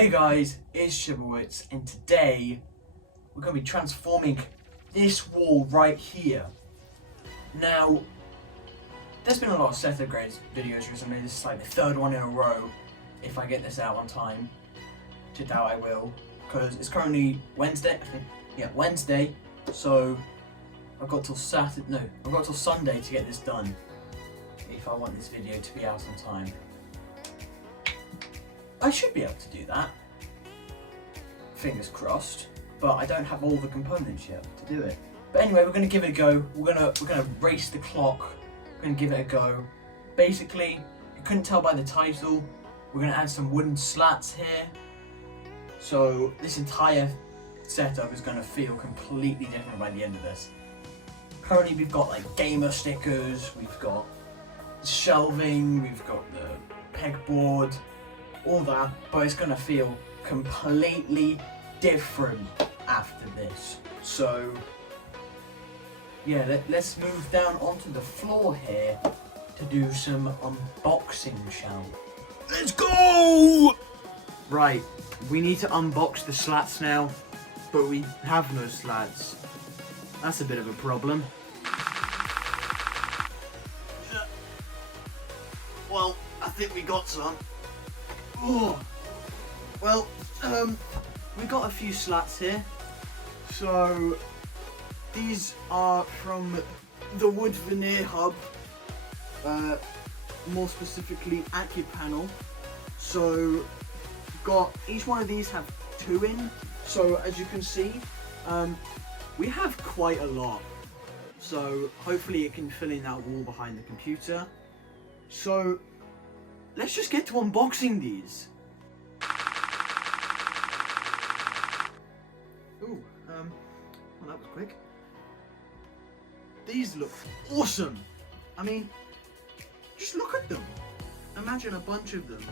Hey guys, it's Shiverwits, and today we're going to be transforming this wall right here. Now, there's been a lot of Setupgrades videos recently. This is like the third one in a row, if I get this out on time. To doubt I will, because it's currently Wednesday, I think. Yeah, Wednesday, so I've got till Sunday to get this done, if I want this video to be out on time. I should be able to do that, fingers crossed, but I don't have all the components yet to do it. But anyway, we're gonna give it a go. We're gonna race the clock. We're gonna give it a go. Basically, you couldn't tell by the title, we're gonna add some wooden slats here. So this entire setup is gonna feel completely different by the end of this. Currently, we've got like gamer stickers, we've got shelving, we've got the pegboard, all that, but it's gonna feel completely different after this. So yeah, let's move down onto the floor here to do some unboxing, shall we? Let's go! Right, we need to unbox the slats now, but we have no slats. That's a bit of a problem. Well, I think we got some. Oh, well, we got a few slats here. So these are from the Wood Veneer Hub, more specifically AccuPanel. So got each one of these have 2 in. So as you can see, we have quite a lot. So hopefully it can fill in that wall behind the computer. So let's just get to unboxing these. Ooh, well that was quick. These look awesome. I mean, just look at them. Imagine a bunch of them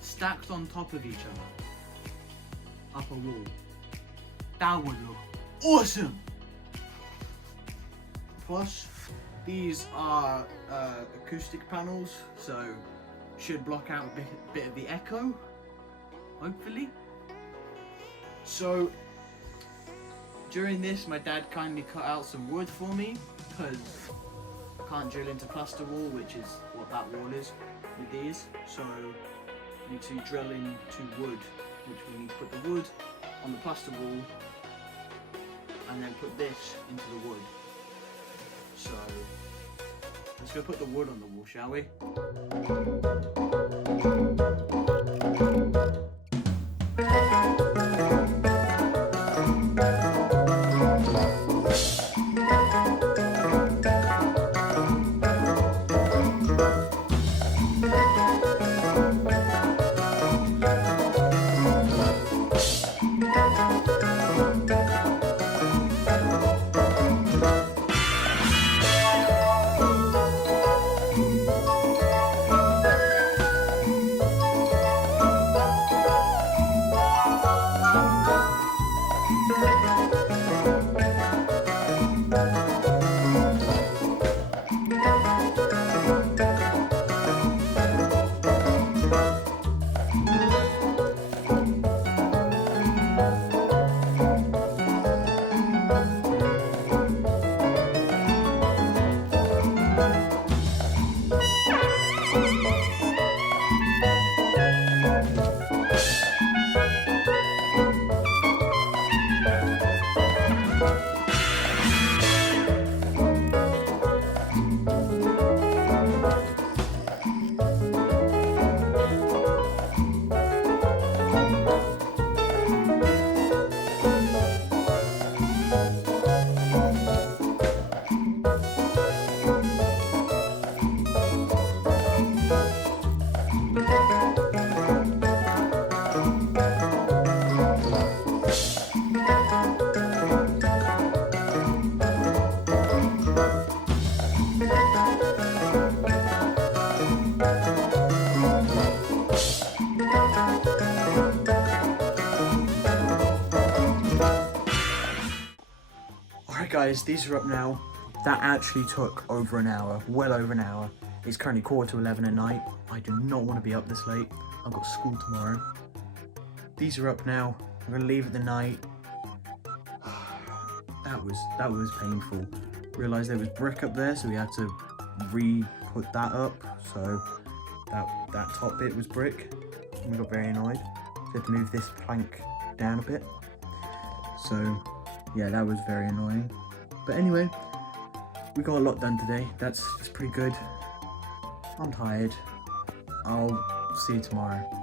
stacked on top of each other up a wall. That would look awesome. Plus, these are acoustic panels, so should block out a bit of the echo, hopefully. So during this, my dad kindly cut out some wood for me, because I can't drill into plaster wall, which is what that wall is with these. So I need to drill into wood, which we need to put the wood on the plaster wall and then put this into the wood. So let's go put the wood on the wall, shall we? Guys, these are up now. That actually took over an hour, well over an hour. It's currently 11:15 at night. I do not want to be up this late. I've got school tomorrow. these are up now. I'm gonna leave it the night. That was painful. Realised there was brick up there, so we had to re-put that up. So that top bit was brick. And we got very annoyed. So we had to move this plank down a bit. So yeah, that was very annoying. But anyway, we got a lot done today. That's pretty good. I'm tired. I'll see you tomorrow.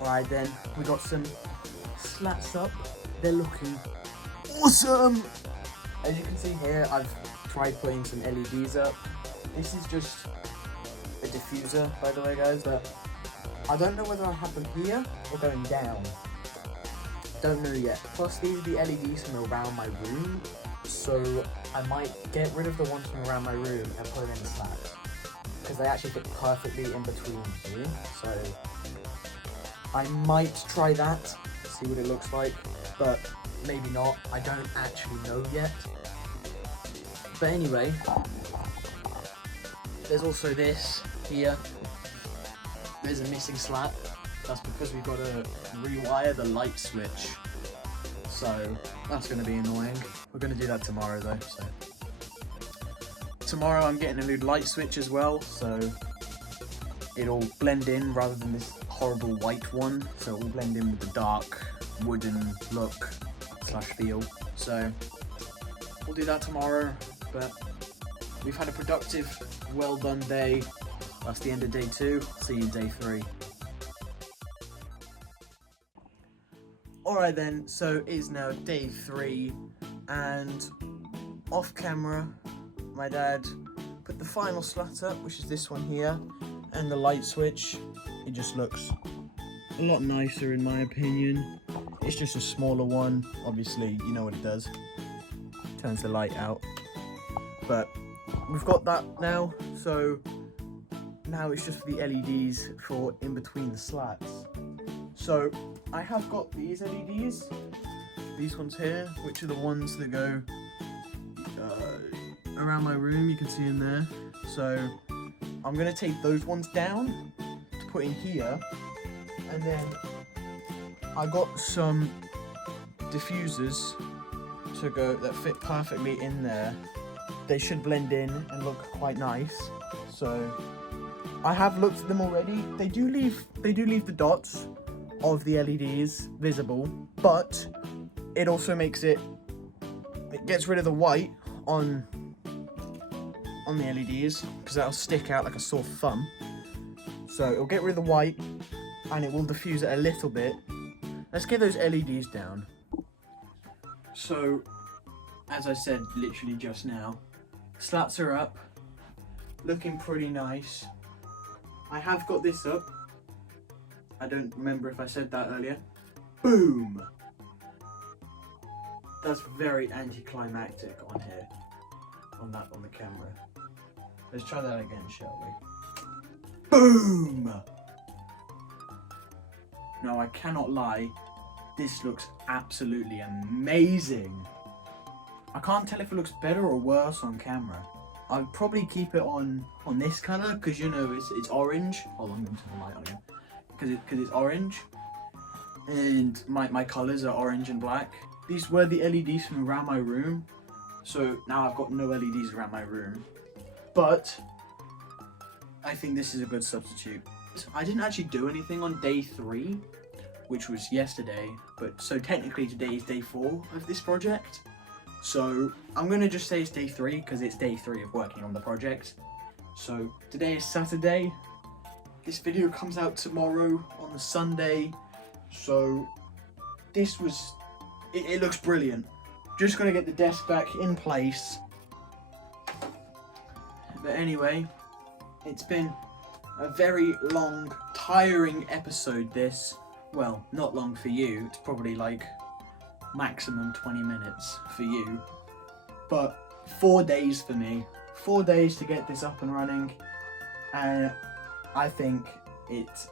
Alright then, we got some slats up. They're looking awesome! As you can see here, I've tried putting some LEDs up. This is just a diffuser, by the way guys, but I don't know whether I have them here or going down. Don't know yet. Plus these are the LEDs from around my room, so I might get rid of the ones from around my room and put them in the slats. Because they actually fit perfectly in between here, so I might try that, see what it looks like, but maybe not. I don't actually know yet. But anyway, there's also this here. There's a missing slat. That's because we've got to rewire the light switch. So that's going to be annoying. We're going to do that tomorrow though. So tomorrow I'm getting a new light switch as well, so it'll blend in rather than this horrible white one, so it will blend in with the dark wooden look slash feel. So we'll do that tomorrow, but we've had a productive, well done day. That's the end of day 2. See you in day 3. Alright then, so it is now day 3, and off camera my dad put the final slat up, which is this one here, and the light switch. It just looks a lot nicer in my opinion. It's just a smaller one. Obviously, you know what it does. Turns the light out. But we've got that now, so now it's just the LEDs for in between the slats. So I have got these LEDs, these ones here, which are the ones that go around my room. You can see them there. So I'm going to take those ones down to put in here, and then I got some diffusers to go that fit perfectly in there. They should blend in and look quite nice. So I have looked at them already. They do leave the dots of the LEDs visible, but it also makes it gets rid of the white on the LEDs, because that'll stick out like a sore thumb. So it'll get rid of the white and it will diffuse it a little bit. Let's get those LEDs down. So as I said literally just now, slats are up, looking pretty nice. I have got this up I don't remember if I said that earlier. Boom! That's very anticlimactic on here. On the camera. Let's try that again, shall we? Boom! No, I cannot lie. This looks absolutely amazing. I can't tell if it looks better or worse on camera. I'd probably keep it on this colour because you know it's orange. Hold on, I'm going to turn the light on again. Because it's orange, and my colours are orange and black. These were the LEDs from around my room, so now I've got no LEDs around my room. But I think this is a good substitute. I didn't actually do anything on day 3, which was yesterday, but so technically today is day 4 of this project. So I'm gonna just say it's day 3 because it's day 3 of working on the project. So today is Saturday. This video comes out tomorrow on the Sunday. So this was, it looks brilliant. Just gonna get the desk back in place. But anyway, it's been a very long, tiring episode this. Well, not long for you, it's probably like maximum 20 minutes for you. But 4 days for me. 4 days to get this up and running. And I think it's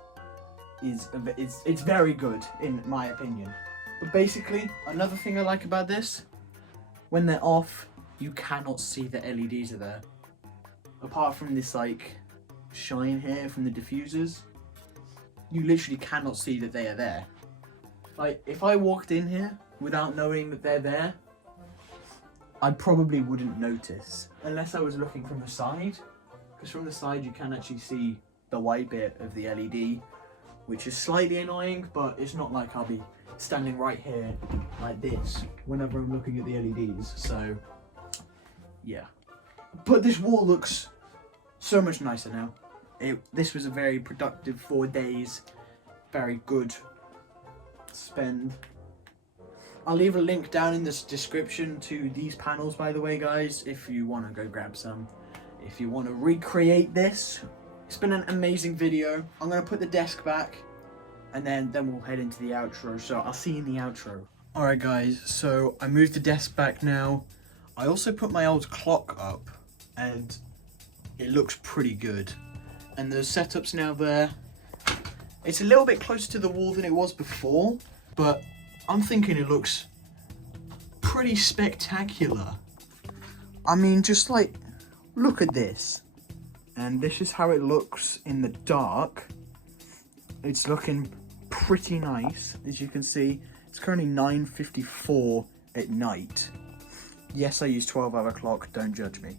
very good in my opinion. But basically, another thing I like about this, when they're off, you cannot see the LEDs are there. Apart from this like shine here from the diffusers, you literally cannot see that they are there. Like if I walked in here without knowing that they're there, I probably wouldn't notice unless I was looking from the side, because from the side you can actually see the white bit of the LED, which is slightly annoying, but it's not like I'll be standing right here like this whenever I'm looking at the LEDs. So yeah, but this wall looks so much nicer now. This was a very productive 4 days, very good spend. I'll leave a link down in this description to these panels, by the way, guys, if you want to go grab some. If you want to recreate this. It's been an amazing video. I'm going to put the desk back and then we'll head into the outro. So I'll see you in the outro. Alright guys, so I moved the desk back now. I also put my old clock up and it looks pretty good. And the setup's now there. It's a little bit closer to the wall than it was before, but I'm thinking it looks pretty spectacular. I mean, just like, look at this. And this is how it looks in the dark. It's looking pretty nice, as you can see. It's currently 9:54 at night. Yes, I use 12-hour clock, don't judge me.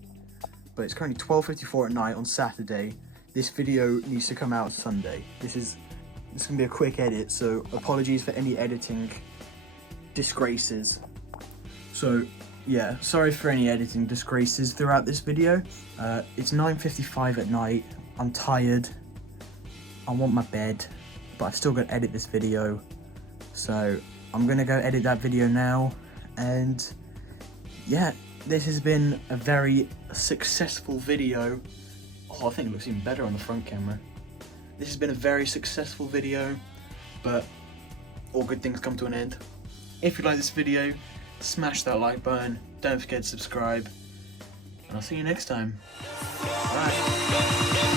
But it's currently 12:54 at night on Saturday. This video needs to come out Sunday. This is gonna be a quick edit, so apologies for any editing disgraces. So yeah, sorry for any editing disgraces throughout this video. It's 9:55 at night. I'm tired. I want my bed, but I've still got to edit this video. So I'm gonna go edit that video now. And yeah, this has been a very successful video. Oh, I think it looks even better on the front camera. This has been a very successful video, but all good things come to an end. If you like this video, smash that like button, don't forget to subscribe, and I'll see you next time. Bye.